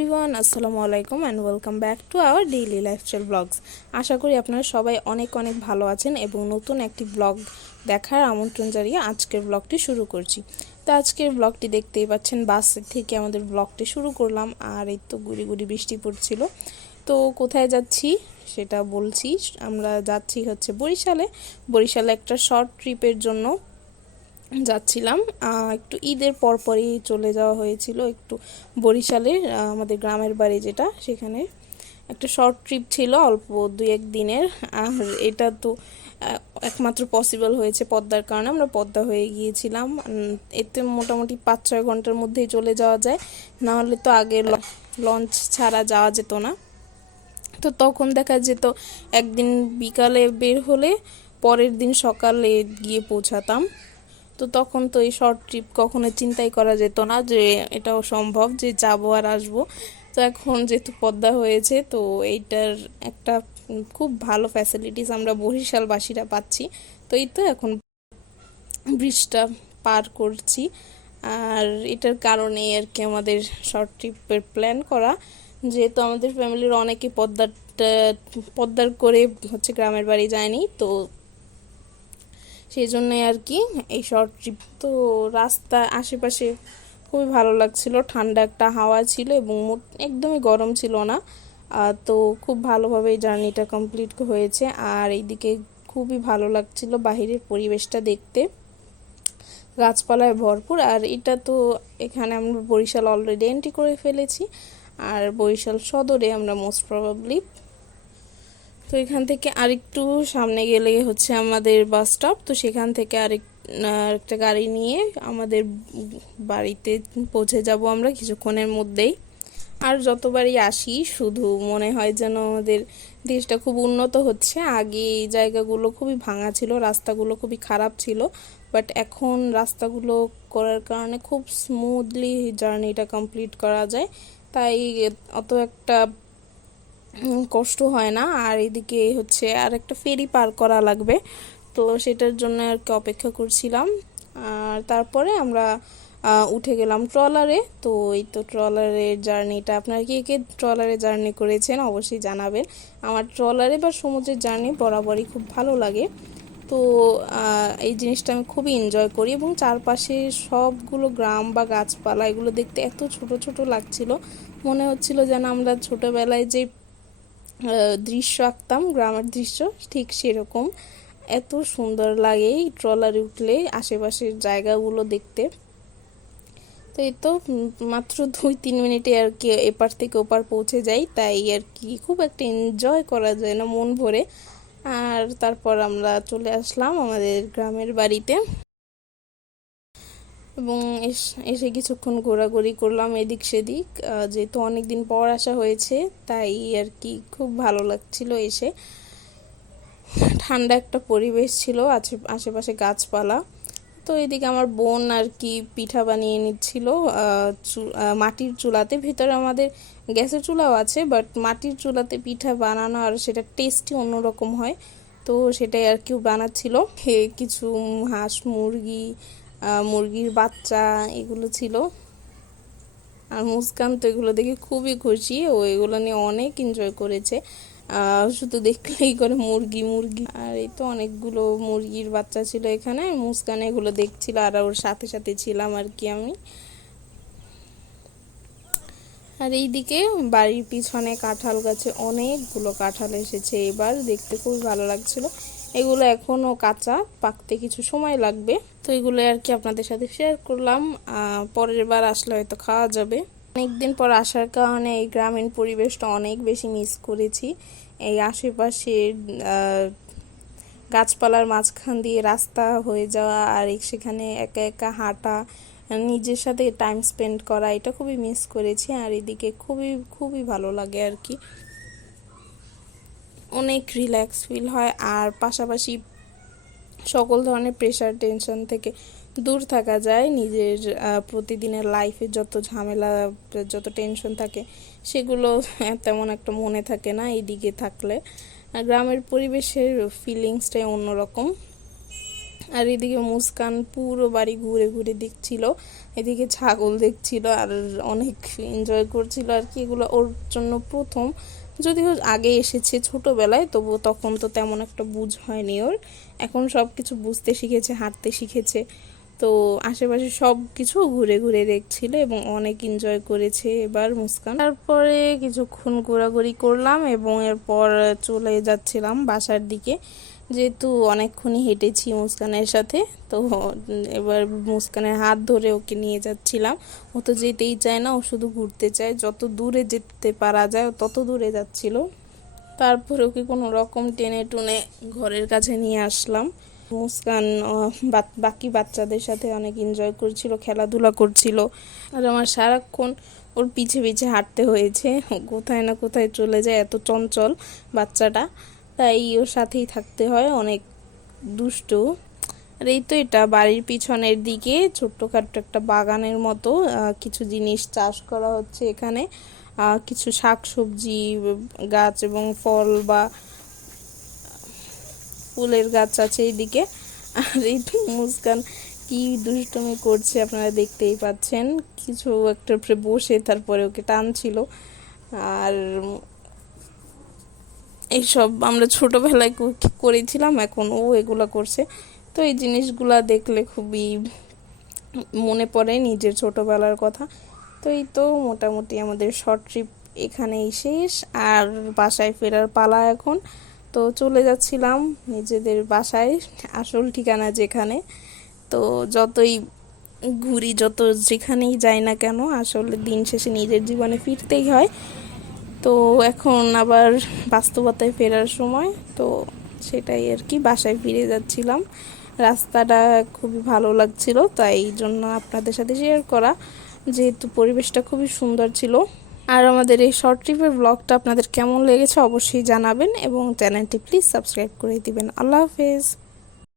Everyone, আসসালামু আলাইকুম and welcome back to our daily lifestyle blogs. আশা করি আপনারা সবাই অনেক অনেক ভালো আছেন এবং নতুন একটি ব্লগ দেখার আমন্ত্রণ জানিয়ে আজকের ব্লগটি শুরু করছি। তো আজকের ব্লগটি দেখতেই পাচ্ছেন, বাস থেকে আমাদের ব্লগটি শুরু করলাম। আর এই তো গুড়ি গুড়ি বৃষ্টি পড়ছিল। তো কোথায় যাচ্ছি সেটা বলছি। আমরা যাচ্ছি হচ্ছে বরিশালে একটা শর্ট ট্রিপের জন্য যাচ্ছিলাম। একটু ঈদের পরপরই চলে যাওয়া হয়েছিল একটু বরিশালে, আমাদের গ্রামের বাড়ি যেটা, সেখানে একটা শর্ট ট্রিপ ছিল অল্প 2-1 দিনের। আর এটা তো একমাত্র পসিবল হয়েছে পদ্মার কারণে। আমরা পদ্মা হয়ে গিয়েছিলাম। এতে মোটামুটি 5-6 ঘন্টার মধ্যেই চলে যাওয়া যায়, না হলে তো আগে লঞ্চ ছাড়া যাওয়া যেত না। তো তখন দেখা যেত একদিন বিকালে বের হলে পরের দিন সকালে গিয়ে পৌঁছাতাম। তো তখন তো এই শর্ট ট্রিপ কখনো চিন্তাই করা যেত না যে এটাও সম্ভব যে যাবো আর আসবো। তো এখন যেহেতু পদ্মা হয়েছে, তো এইটার একটা খুব ভালো ফ্যাসিলিটিস আমরা বরিশালবাসীরা পাচ্ছি। তো এই তো এখন ব্রিজটা পার করছি। আর এটার কারণে আর কি আমাদের শর্ট ট্রিপের প্ল্যান করা, যেহেতু আমাদের ফ্যামিলির অনেকে পদ্মার করে হচ্ছে গ্রামের বাড়ি যায়নি, তো সেই জন্যই আর কি এই শর্ট ট্রিপ। তো রাস্তা আশেপাশে খুবই ভালো লাগছিল, ঠান্ডা একটা হাওয়া ছিল এবং একদমই গরম ছিল না। তো খুব ভালোভাবে এই জার্নিটা কমপ্লিট হয়েছে। আর এইদিকে খুবই ভালো লাগছিল বাহিরের পরিবেশটা দেখতে, গাছপালায় ভরপুর। আর এটা তো এখানে আমরা বরিশাল অলরেডি এন্ট্রি করে ফেলেছি, আর বরিশাল সদরে আমরা মোস্ট প্রবাবলি। তো এখান থেকে আরেকটু সামনে গেলে হচ্ছে আমাদের বাস স্টপ। তো সেখান থেকে আরেকটা গাড়ি নিয়ে আমাদের বাড়িতে পৌঁছে যাব আমরা কিছুক্ষণের মধ্যেই। আর যতবারই আসি শুধু মনে হয় যেন আমাদের দেশটা খুব উন্নত হচ্ছে। আগে এই জায়গাগুলো খুবই ভাঙা ছিল, রাস্তাগুলো খুবই খারাপ ছিল, বাট এখন রাস্তাগুলো করার কারণে খুব স্মুথলি জার্নিটা কমপ্লিট করা যায়, তাই অত একটা কষ্ট হয় না। আর এদিকে হচ্ছে আর একটা ফেরি পার করা লাগবে, তো সেটার জন্য আর কি অপেক্ষা করছিলাম। আর তারপরে আমরা উঠে গেলাম ট্রলারে। তো এই তো ট্রলারের জার্নিটা, আপনারা কে কে ট্রলারে জার্নি করেছেন অবশ্যই জানাবেন। আমার ট্রলারে বা সমুদ্রের জার্নি বরাবরই খুব ভালো লাগে। তো এই জিনিসটা আমি খুবই এনজয় করি, এবং চারপাশে সবগুলো গ্রাম বা গাছপালা এগুলো দেখতে এত ছোট ছোট লাগছিল, মনে হচ্ছিল যেন আমরা ছোটবেলায় যে দৃশ্য আঁকতাম গ্রামের দৃশ্য, ঠিক সেরকম। এত সুন্দর লাগে এই ট্রলারে উঠলে আশেপাশের জায়গাগুলো দেখতে। তো এই তো মাত্র 2-3 মিনিটে আর কি এপার থেকে ওপার পৌঁছে যাই, তাই আর কি খুব একটা এনজয় করা যায় না মন ভরে। আর তারপর আমরা চলে আসলাম আমাদের গ্রামের বাড়িতে, এবং এসে কিছুক্ষণ ঘোরাঘুরি করলাম এদিক সেদিক। যেহেতু অনেকদিন পর আসা হয়েছে, তাই আর কি খুব ভালো লাগছিল এসে। ঠান্ডা একটা পরিবেশ ছিল, আশেপাশে গাছপালা। তো এদিকে আমার বোন আর কি পিঠা বানিয়ে নিচ্ছিল মাটির চুলাতে। ভিতরে আমাদের গ্যাসের চুলাও আছে, বাট মাটির চুলাতে পিঠা বানানো আর সেটা টেস্টই অন্যরকম হয়। তো সেটাই আর কি বানাচ্ছিল। কিছু হাঁস মুরগির বাচ্চা এগুলো ছিল। আর মুস্কান তো এগুলো দেখে খুবই খুশি, ও এগুলো নিয়ে অনেক এনজয় করেছে। শুধু দেখলেই করে মুরগি মুরগি। আর এই তো অনেকগুলো মুরগির বাচ্চা ছিল এখানে, মুস্কান এগুলো দেখছিল আর ওর সাথে সাথে ছিলাম আর কি আমি। আর এইদিকে বাড়ির পিছনে কাঁঠাল গাছে অনেকগুলো কাঁঠাল এসেছে এবার, দেখতে খুবই ভালো লাগছিল। এগুলো এখনও কাঁচা, পাকতে কিছু সময় লাগবে। তো এগুলো আর কি আপনাদের সাথে শেয়ার করলাম। পরের বার আসলে হয়তো খাওয়া যাবে। অনেকদিন পর আসার কারণে এই গ্রামীণ পরিবেশটা অনেক বেশি মিস করেছি। এই আশেপাশের গাছপালার মাঝখান দিয়ে রাস্তা হয়ে যাওয়া, আর সেখানে একা একা হাঁটা, নিজের সাথে টাইম স্পেন্ড করা, এটা খুবই মিস করেছি। আর এদিকে খুবই খুবই ভালো লাগে আর কি, অনেক রিল্যাক্স ফিল হয়। আর পাশাপাশি সকল ধরনের প্রেশার টেনশন থেকে দূর থাকা যায়। নিজের প্রতিদিনের লাইফে যত ঝামেলা যত টেনশন থাকে সেগুলো তেমন একটা মনে থাকে না এইদিকে থাকলে। গ্রামের পরিবেশের ফিলিংসটাই অন্যরকম। আর এদিকে মুস্কান পুরো বাড়ি ঘুরে ঘুরে দেখছিল, এদিকে ছাগল দেখছিল আর অনেক এনজয় করছিল আর কি। এগুলো ওর জন্য প্রথম, যদিও আগে এসেছে ছোটবেলায়, তবু তখন তো তেমন একটা বুঝ হয়নি ওর। এখন সব কিছু বুঝতে শিখেছে, হাঁটতে শিখেছে, তো আশেপাশে সব কিছু ঘুরে ঘুরে দেখছিল এবং অনেক এনজয় করেছে এবার মুস্কান। তারপরে কিছুক্ষণ ঘোরাঘুরি করলাম এবং এরপর চলে যাচ্ছিলাম বাসার দিকে, যেহেতু অনেকক্ষণই হেঁটেছি মুস্কানের সাথে। তো এবার মুস্কানের হাত ধরে ওকে নিয়ে যাচ্ছিলাম। ও তো যেতেই চায় না, ও শুধু ঘুরতে চায়, যত দূরে যেতে পারা যায় তত দূরে যাচ্ছিল। তারপরে ওকে কোনো রকম টেনে টুনে ঘরের কাছে নিয়ে আসলাম। মুস্কান বাকি বাচ্চাদের সাথে অনেক এনজয় করছিল, খেলাধুলা করছিল, আর আমার সারাক্ষণ ওর পিছে পিছে হাঁটতে হয়েছে। কোথায় না কোথায় চলে যায়, এত চঞ্চল বাচ্চাটা, তাই ওর সাথেই থাকতে হয়, অনেক দুষ্টু। আর এই তো এটা বাড়ির পিছনের দিকে ছোট্টখাট্ট একটা বাগানের মতো কিছু জিনিস চাষ করা হচ্ছে এখানে। কিছু শাকসবজি গাছ এবং ফল বা ফুলের গাছ আছে এইদিকে। আর এই মুস্কান কি দুষ্টুমি করছে আপনারা দেখতেই পাচ্ছেন, কিছু একটার উপরে বসে তারপরে ওকে টানছিল। আর এইসব আমরা ছোটবেলায় করেছিলাম, এখন ও এগুলা করছে। তো এই জিনিসগুলা দেখলে খুবই মনে পড়ে নিজের ছোটবেলার কথা। তো এই তো মোটামুটি আমাদের শর্ট ট্রিপ এখানেই শেষ, আর বাসায় ফেরার পালা এখন। তো চলে যাচ্ছিলাম নিজেদের বাসায়, আসল ঠিকানা যেখানে। তো যতই ঘুরি, যেখানেই যাই না কেন, আসলে দিন শেষে নিজের জীবনে ফিরতেই হয়। তো এখন আবার বাস্তবতায় ফেরার সময়, তো সেটাই আর কি, বাসায় ফিরে যাচ্ছিলাম। রাস্তাটা খুবই ভালো লাগছিল, তাই এই জন্য আপনাদের সাথে শেয়ার করা, যেহেতু পরিবেশটা খুবই সুন্দর ছিল। আর আমাদের এই শর্ট ট্রিপের ব্লগটা আপনাদের কেমন লেগেছে অবশ্যই জানাবেন এবং চ্যানেলটি প্লিজ সাবস্ক্রাইব করে দিবেন। আল্লাহ হাফেজ।